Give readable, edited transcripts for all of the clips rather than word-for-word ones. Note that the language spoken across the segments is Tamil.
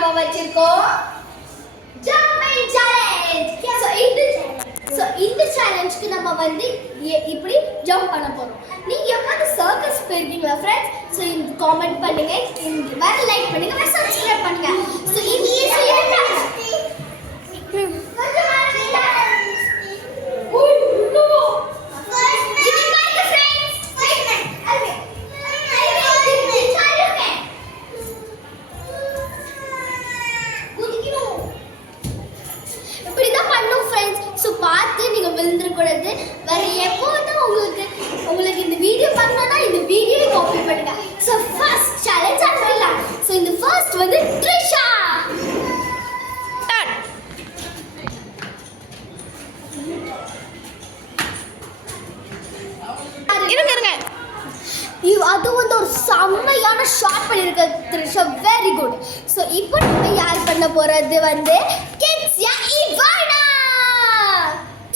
நாம வச்சிருக்கோம் ஜம்பிங் சேலஞ்ச். சோ இந்த சேலஞ்சுக்கு நம்ம வந்து இப்படி ஜம்ப் பண்ண போறோம். நீங்க எப்போது சர்க்கஸ் போயிருக்கீங்களா ஃப்ரெண்ட்ஸ்? சோ இந்த காமெண்ட் பண்ணுங்க, இந்த வேற லைக் பண்ணுங்க, வேற சப்ஸ்கிரைப் பண்ணுங்க. சோ இந்த விழுந்துடக்கூடாது. வேற எப்போதும் உங்களுக்கு இந்த வீடியோ பண்ணணும்னா இந்த வீடியோவை காப்பி பண்ணுங்க. ஸோ ஃபர்ஸ்ட் சேலஞ்ச் ஆரம்பிக்கலாம். ஸோ இந்த ஃபர்ஸ்ட் வந்து த்ரிஷா. இருங்க அது வந்து ஒரு செம்மையான ஷாட் பண்ணிருக்க த்ரிஷா, வெரி குட். ஸோ இப்போ நம்ம யார் பண்ண போறது வந்து கிட்ஸ்யா இவானா.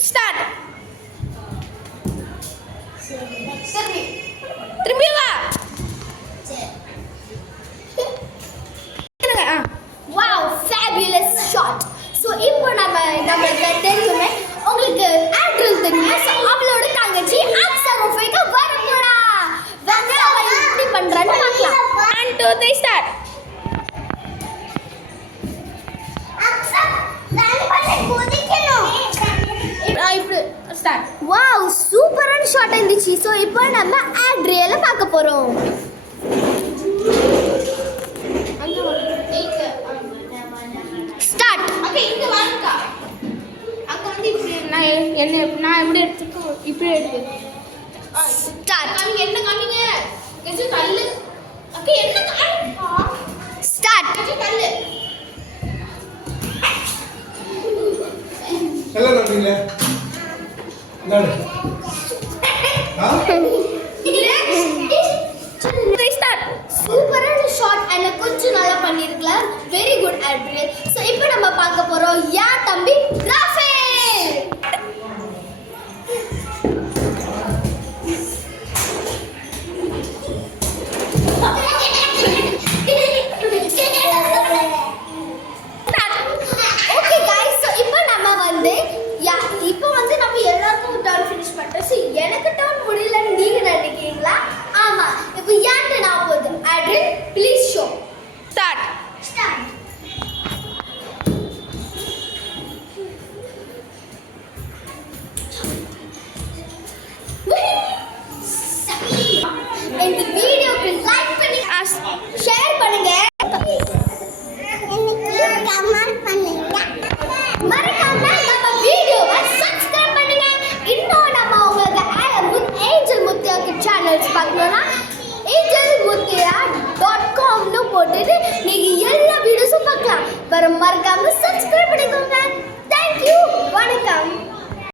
ஸ்டார்ட். திரும்பி வா. Wow, ஃபேபியலஸ் shot. ஸோ இப்போ நம்மளுக்கு தெரியுமே, உங்களுக்கு ஆண்ட்ரல் தெரியுமா? ஸோ அவளோட தங்கச்சி அக்ஸரோஃபைக்கு வரப்போறா. வாங்க அவ எப்படி பண்றான்னு பார்க்கலாம். 1 2 3 ஸ்டார்ட். வாவ், சூப்பரான ஷாட் இருந்துச்சு. ஸோ இப்போ நம்ம ஆட்ரியலை பார்க்க போறோம். ஸ்டார்ட். ஓகே, இங்க வாங்க. அங்க வந்து நான் எப்படி எடுத்துக்கோ, இப்படி எடுத்து ஸ்டார்ட். நீங்க என்ன காமிங்க? கெஜு கல்லு. ஓகே, என்ன ஸ்டார்ட். கெஜு கல்லு. எல்லாம் நம்பிங்க. சூப்பரான ஷாட் அண்ட் கொஞ்சம் நல்லா பண்ணிருக்கலாம். Very good atrial. ஸோ இப்போ நம்ம பார்க்க போறோம் யா தம்பி ராஃபேல். ஓகே गाइस, ஸோ இப்போ வந்து நம்ம எல்லாருக்கும் டர்ன் ஃபினிஷ் பண்ணிட்டோம். ஸோ எனக்கு டர்ன் முடியலன்னு நீங்க நினைக்கிறீங்களா? ஆமா, இப்போ யார்ட்ட நான் போகுது? Atrial, please show. ஸ்டார்ட். இந்த வீடியோக்கு லைக் பண்ணி ஷேர் பண்ணுங்க, கமெண்ட் பண்ணுங்க, மறக்காம நம்ம வீடியோவை சப்ஸ்கிரைப் பண்ணுங்க. இன்னும் நம்ம உங்களுக்கு ஏஞ்சல் முத்தியாக்கு சேனல்ஸ் பார்க்கணும்னா angelmuthia.com போட்டுட்டு நீங்க எல்லா வீடியோஸும் பார்க்கலாம். மறக்காம